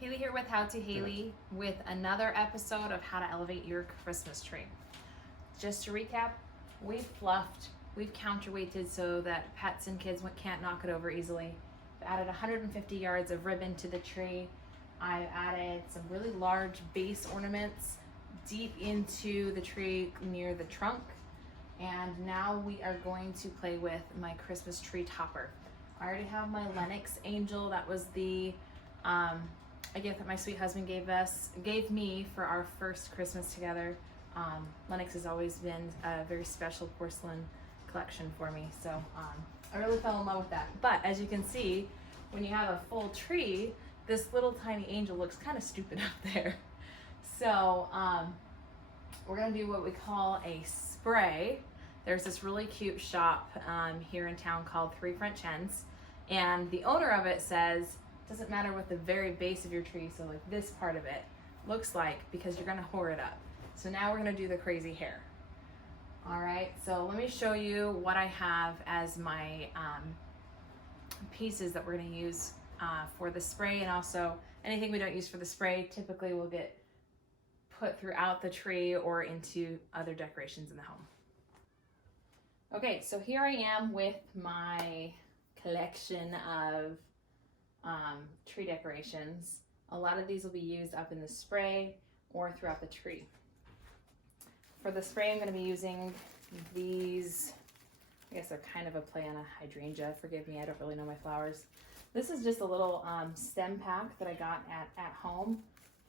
Haley here with How to Haley with another episode of How to Elevate Your Christmas Tree. Just to recap, we've fluffed, we've counterweighted so that pets and kids can't knock it over easily. I've added 150 yards of ribbon to the tree. I've added some really large base ornaments deep into the tree near the trunk. And now we are going to play with my Christmas tree topper. I already have my Lennox angel. That was the a gift that my sweet husband gave me for our first Christmas together. Lennox has always been a very special porcelain collection for me, so I really fell in love with that. But as you can see, when you have a full tree, this little tiny angel looks kind of stupid up there. So we're gonna do what we call a spray. There's this really cute shop here in town called Three French Hens, and the owner of it says, doesn't matter what the very base of your tree, so like this part of it, looks like, because you're gonna whore it up. So now we're gonna do the crazy hair. All right, so let me show you what I have as my pieces that we're gonna use for the spray, and also anything we don't use for the spray typically will get put throughout the tree or into other decorations in the home. Okay, so here I am with my collection of tree decorations. A lot of these will be used up in the spray or throughout the tree. For the spray, I'm going to be using these. I guess they're kind of a play on a hydrangea. Forgive me, I don't really know my flowers. This is just a little stem pack that I got at home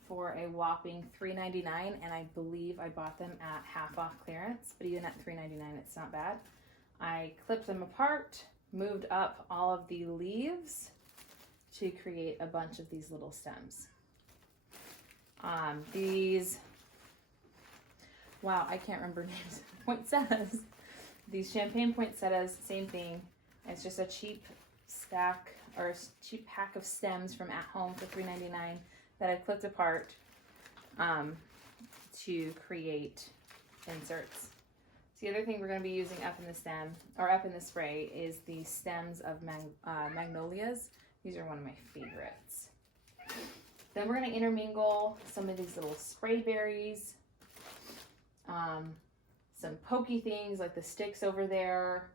for a whopping $3.99, and I believe I bought them at half off clearance, but even at $3.99 it's not bad. I clipped them apart, moved up all of the leaves to create a bunch of these little stems. Wow, I can't remember names. Poinsettias. These champagne poinsettias, same thing. It's just a cheap stack or a cheap pack of stems from at home for $3.99 that I clipped apart to create inserts. So the other thing we're going to be using up in the stem or up in the spray is the stems of magnolias. These are one of my favorites. Then we're going to intermingle some of these little spray berries, some pokey things like the sticks over there,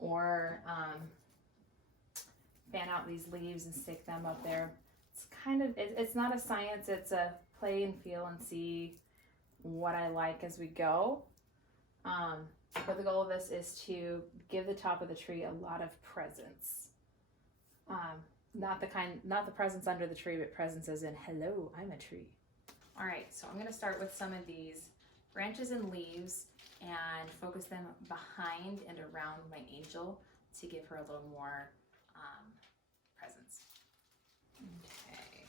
or fan out these leaves and stick them up there. It's kind of, it's not a science, it's a play and feel and see what I like as we go. But the goal of this is to give the top of the tree a lot of presence. Not the presence under the tree, but presence as in, hello, I'm a tree. All right, so I'm gonna start with some of these branches and leaves and focus them behind and around my angel to give her a little more presence. Okay.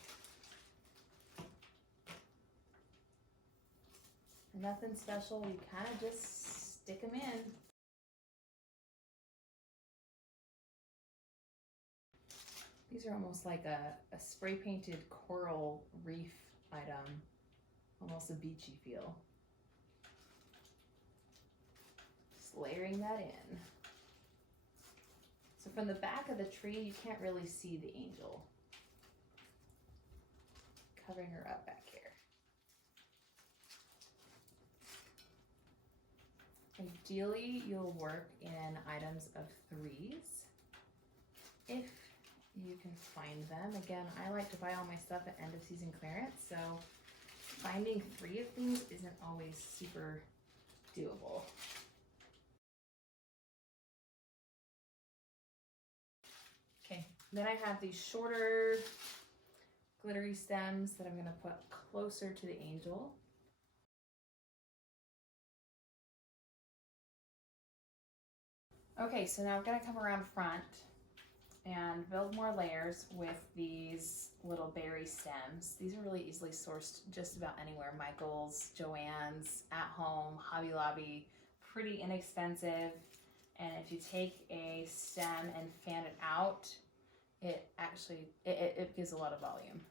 Nothing special, you kind of just stick them in. These are almost like a spray painted coral reef item, almost a beachy feel. Just layering that in. So from the back of the tree, you can't really see the angel. Covering her up back here. Ideally, you'll work in items of threes if you can find them. Again, I like to buy all my stuff at end of season clearance, so finding 3 of these isn't always super doable. Okay, then I have these shorter glittery stems that I'm going to put closer to the angel. Okay, so now I'm going to come around front and build more layers with these little berry stems. These are really easily sourced just about anywhere. Michael's, Joann's, at home, Hobby Lobby, pretty inexpensive. And if you take a stem and fan it out, it actually, it gives a lot of volume.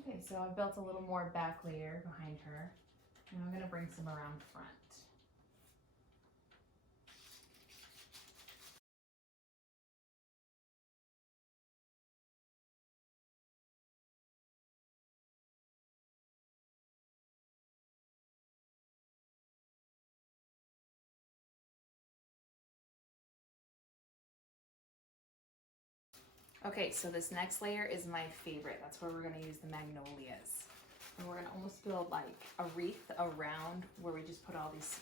Okay, so I built a little more back layer behind her. And I'm gonna bring some around front. Okay, so this next layer is my favorite. That's where we're gonna use the magnolias. And we're gonna almost build like a wreath around where we just put all these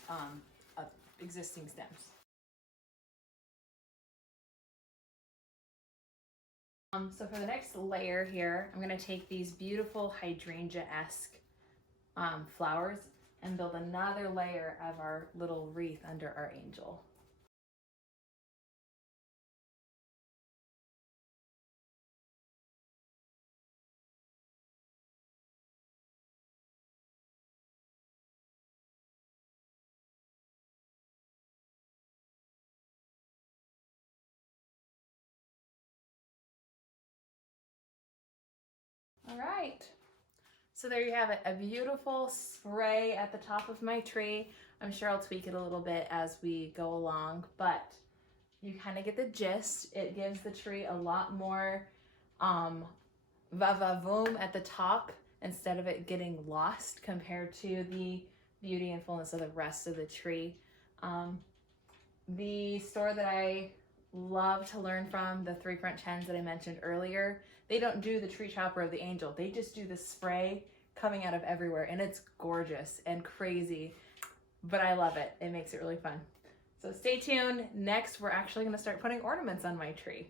existing stems. So for the next layer here, I'm gonna take these beautiful hydrangea-esque flowers and build another layer of our little wreath under our angel. All right, so there you have it, a beautiful spray at the top of my tree. I'm sure I'll tweak it a little bit as we go along, but you kind of get the gist. It gives the tree a lot more va-va-voom at the top instead of it getting lost compared to the beauty and fullness of the rest of the tree. The store that I love to learn from, the Three French Hens that I mentioned earlier, they don't do the tree chopper of the angel. They just do the spray coming out of everywhere, and it's gorgeous and crazy, but I love it. It makes it really fun. So stay tuned. Next, we're actually going to start putting ornaments on my tree.